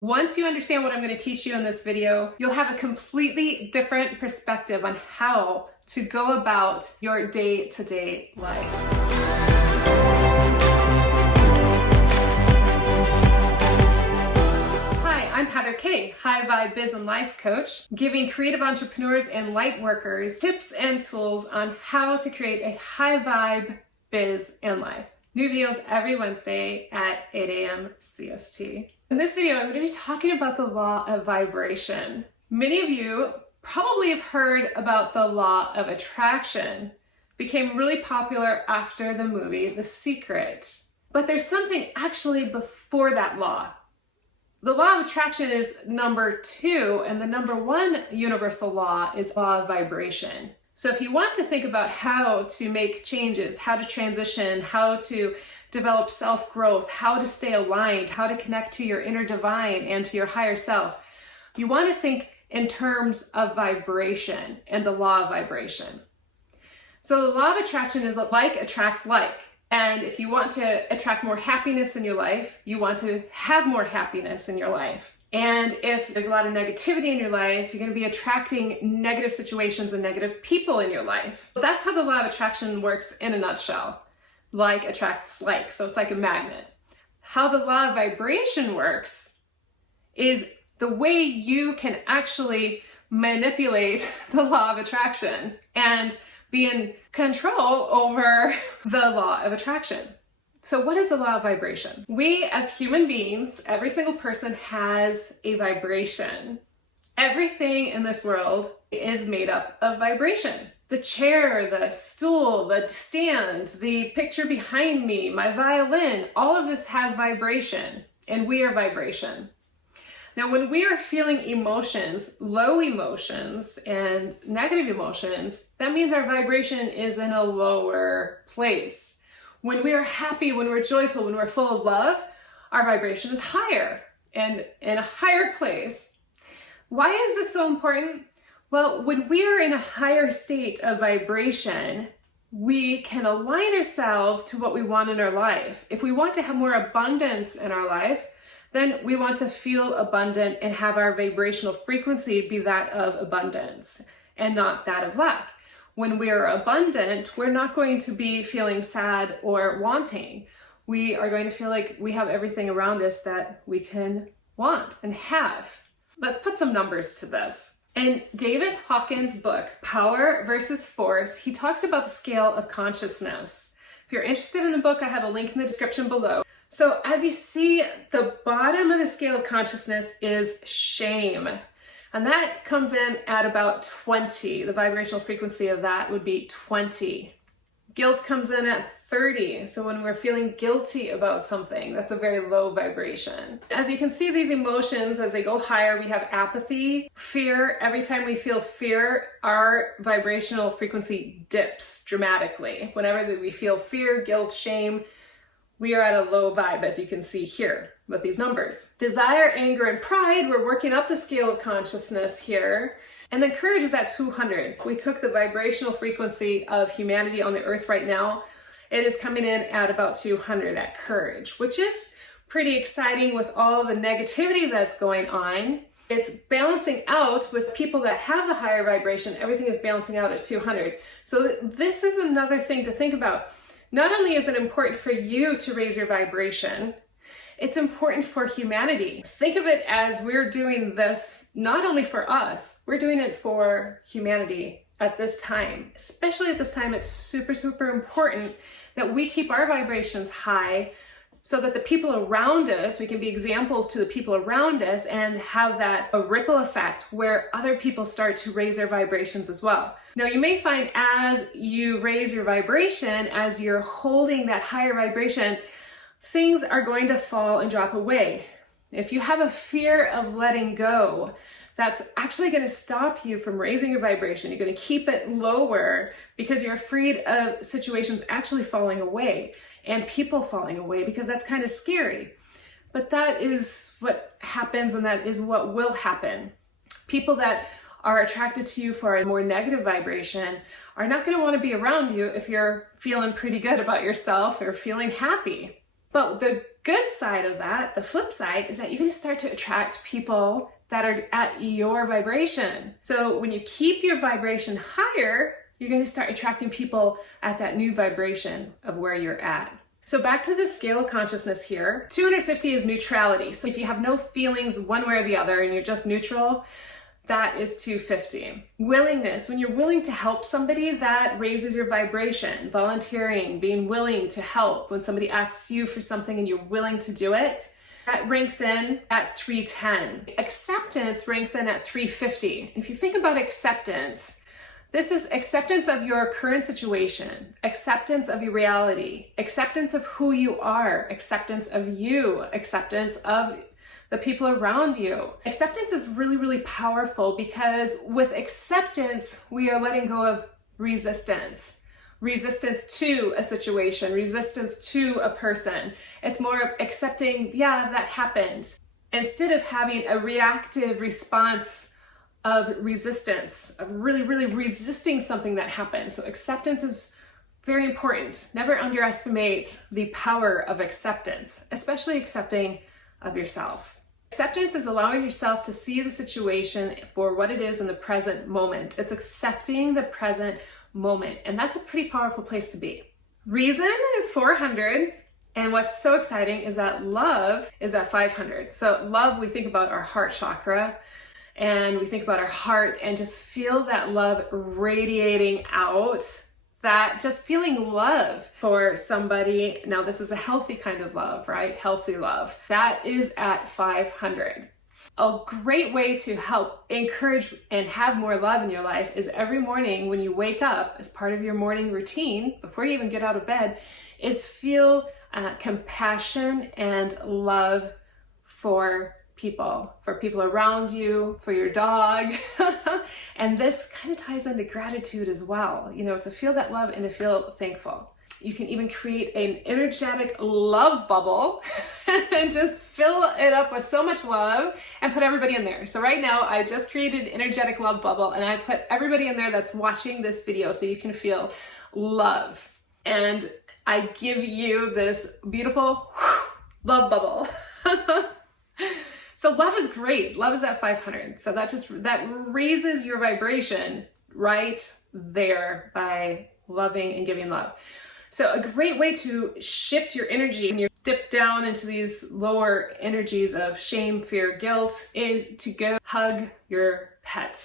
Once you understand what I'm going to teach you in this video, you'll have a completely different perspective on how to go about your day-to-day life. Hi, I'm Heather Kaye, High Vibe Biz and Life Coach, giving creative entrepreneurs and light workers tips and tools on how to create a high vibe biz and life. New videos every Wednesday at 8 a.m. CST. In this video, I'm going to be talking about the law of vibration. Many of you probably have heard about the law of attraction. It became really popular after the movie The Secret. But there's something actually before that law. The law of attraction is number 2, and the number 1 universal law is law of vibration. So if you want to think about how to make changes, how to transition, how to develop self-growth, how to stay aligned, how to connect to your inner divine and to your higher self, you want to think in terms of vibration and the law of vibration. So the law of attraction is like attracts like. And if you want to attract more happiness in your life, you want to have more happiness in your life. And if there's a lot of negativity in your life, you're going to be attracting negative situations and negative people in your life. But that's how the law of attraction works in a nutshell. Like attracts like, so it's like a magnet. How the law of vibration works is the way you can actually manipulate the law of attraction and be in control over the law of attraction. So what is the law of vibration? We as human beings, every single person has a vibration. Everything in this world is made up of vibration. The chair, the stool, the stand, the picture behind me, my violin, all of this has vibration, and we are vibration. Now, when we are feeling emotions, low emotions and negative emotions, that means our vibration is in a lower place. When we are happy, when we're joyful, when we're full of love, our vibration is higher and in a higher place. Why is this so important? Well, when we are in a higher state of vibration, we can align ourselves to what we want in our life. If we want to have more abundance in our life, then we want to feel abundant and have our vibrational frequency be that of abundance and not that of lack. When we are abundant, we're not going to be feeling sad or wanting. We are going to feel like we have everything around us that we can want and have. Let's put some numbers to this. In David Hawkins' book, Power versus Force, he talks about the scale of consciousness. If you're interested in the book, I have a link in the description below. So as you see, the bottom of the scale of consciousness is shame. And that comes in at about 20. The vibrational frequency of that would be 20. Guilt comes in at 30. So when we're feeling guilty about something, that's a very low vibration. As you can see, these emotions, as they go higher, we have apathy, fear. Every time we feel fear, our vibrational frequency dips dramatically. Whenever we feel fear, guilt, shame, we are at a low vibe, as you can see here with these numbers. Desire, anger, and pride, we're working up the scale of consciousness here. And then courage is at 200. We took the vibrational frequency of humanity on the earth right now. It is coming in at about 200 at courage, which is pretty exciting with all the negativity that's going on. It's balancing out with people that have the higher vibration. Everything is balancing out at 200. So this is another thing to think about. Not only is it important for you to raise your vibration, it's important for humanity. Think of it as we're doing this not only for us, we're doing it for humanity at this time. Especially at this time, it's super, super important that we keep our vibrations high so that the people around us, we can be examples to the people around us and have that a ripple effect where other people start to raise their vibrations as well. Now you may find as you raise your vibration, as you're holding that higher vibration, things are going to fall and drop away. If you have a fear of letting go, that's actually going to stop you from raising your vibration. You're going to keep it lower because you're afraid of situations actually falling away and people falling away, because that's kind of scary. But that is what happens, and that is what will happen. People that are attracted to you for a more negative vibration are not going to want to be around you if you're feeling pretty good about yourself or feeling happy. But the good side of that, the flip side, is that you're going to start to attract people that are at your vibration. So when you keep your vibration higher, you're going to start attracting people at that new vibration of where you're at. So back to the scale of consciousness here, 250 is neutrality. So if you have no feelings one way or the other and you're just neutral, that is 250. Willingness, when you're willing to help somebody, that raises your vibration. Volunteering, being willing to help. When somebody asks you for something and you're willing to do it, that ranks in at 310. Acceptance ranks in at 350. If you think about acceptance, this is acceptance of your current situation, acceptance of your reality, acceptance of who you are, acceptance of you, acceptance of the people around you. Acceptance is really, really powerful because with acceptance, we are letting go of resistance. Resistance to a situation, resistance to a person. It's more accepting, yeah, that happened. Instead of having a reactive response of resistance, of really, really resisting something that happened. So acceptance is very important. Never underestimate the power of acceptance, especially accepting of yourself. Acceptance is allowing yourself to see the situation for what it is in the present moment. It's accepting the present moment, and that's a pretty powerful place to be. Reason is 400, and what's so exciting is that love is at 500. So love, we think about our heart chakra, and we think about our heart and just feel that love radiating out. That just feeling love for somebody. Now this is a healthy kind of love, right? Healthy love. That is at 500. A great way to help encourage and have more love in your life is every morning when you wake up, as part of your morning routine, before you even get out of bed, is feel compassion and love for people around you, for your dog. And this kind of ties into gratitude as well, you know, to feel that love and to feel thankful. You can even create an energetic love bubble and just fill it up with so much love and put everybody in there. So right now I just created an energetic love bubble and I put everybody in there that's watching this video so you can feel love. And I give you this beautiful love bubble. So love is great. Love is at 500. So that raises your vibration right there by loving and giving love. So a great way to shift your energy when you dip down into these lower energies of shame, fear, guilt is to go hug your pet.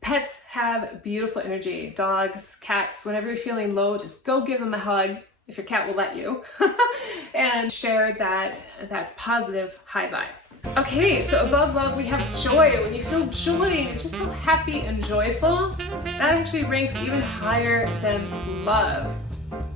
Pets have beautiful energy. Dogs, cats, whenever you're feeling low, just go give them a hug. If your cat will let you, and share that positive high vibe. Okay, so above love we have joy. When you feel joy, you're just so happy and joyful, that actually ranks even higher than love.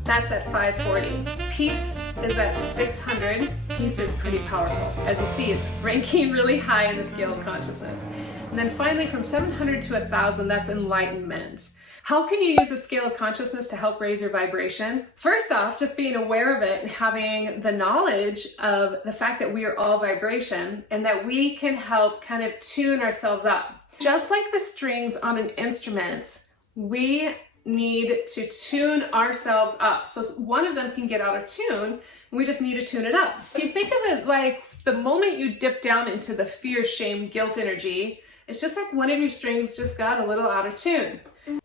That's at 540. Peace is at 600. Peace is pretty powerful. As you see, it's ranking really high in the scale of consciousness. And then finally from 700 to 1000, that's enlightenment. How can you use a scale of consciousness to help raise your vibration? First off, just being aware of it and having the knowledge of the fact that we are all vibration and that we can help kind of tune ourselves up. Just like the strings on an instrument, we need to tune ourselves up. So one of them can get out of tune and we just need to tune it up. If you think of it like the moment you dip down into the fear, shame, guilt energy, it's just like one of your strings just got a little out of tune.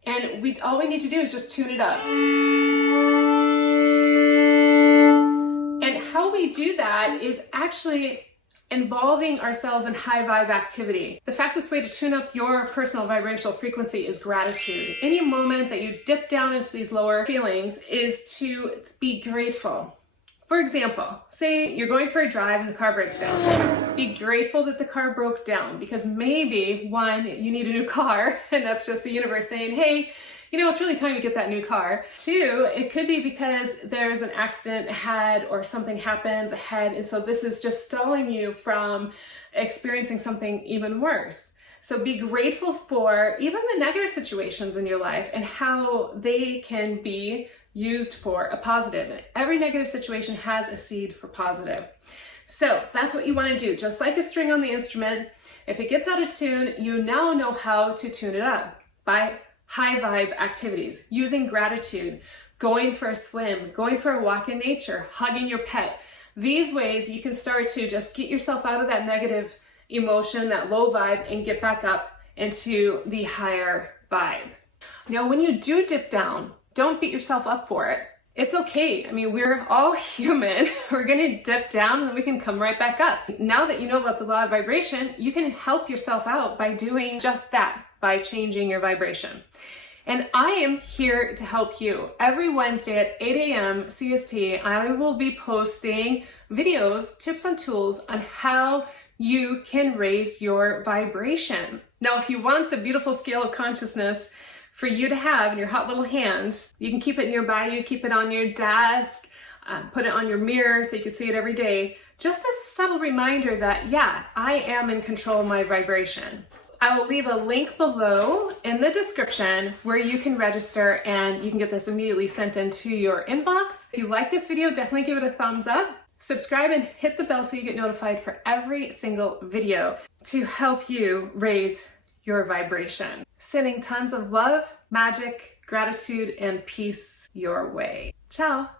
And all we need to do is just tune it up. And how we do that is actually involving ourselves in high vibe activity. The fastest way to tune up your personal vibrational frequency is gratitude. Any moment that you dip down into these lower feelings is to be grateful. For example, say you're going for a drive and the car breaks down. Be grateful that the car broke down because maybe, one, you need a new car and that's just the universe saying, hey, you know, it's really time to get that new car. Two, it could be because there's an accident ahead or something happens ahead and so this is just stalling you from experiencing something even worse. So be grateful for even the negative situations in your life and how they can be used for a positive. And every negative situation has a seed for positive. So that's what you want to do. Just like a string on the instrument, if it gets out of tune, you now know how to tune it up by high vibe activities, using gratitude, going for a swim, going for a walk in nature, hugging your pet. These ways you can start to just get yourself out of that negative emotion, that low vibe, and get back up into the higher vibe. Now, when you do dip down, don't beat yourself up for it. It's okay. I mean, we're all human. We're going to dip down and then we can come right back up. Now that you know about the law of vibration, you can help yourself out by doing just that, by changing your vibration. And I am here to help you. Every Wednesday at 8 a.m. CST, I will be posting videos, tips and tools on how you can raise your vibration. Now, if you want the beautiful scale of consciousness for you to have in your hot little hands, you can keep it nearby you, keep it on your desk, put it on your mirror so you can see it every day, just as a subtle reminder that, yeah, I am in control of my vibration. I will leave a link below in the description where you can register and you can get this immediately sent into your inbox. If you like this video, definitely give it a thumbs up. Subscribe and hit the bell so you get notified for every single video to help you raise your vibration. Sending tons of love, magic, gratitude, and peace your way. Ciao.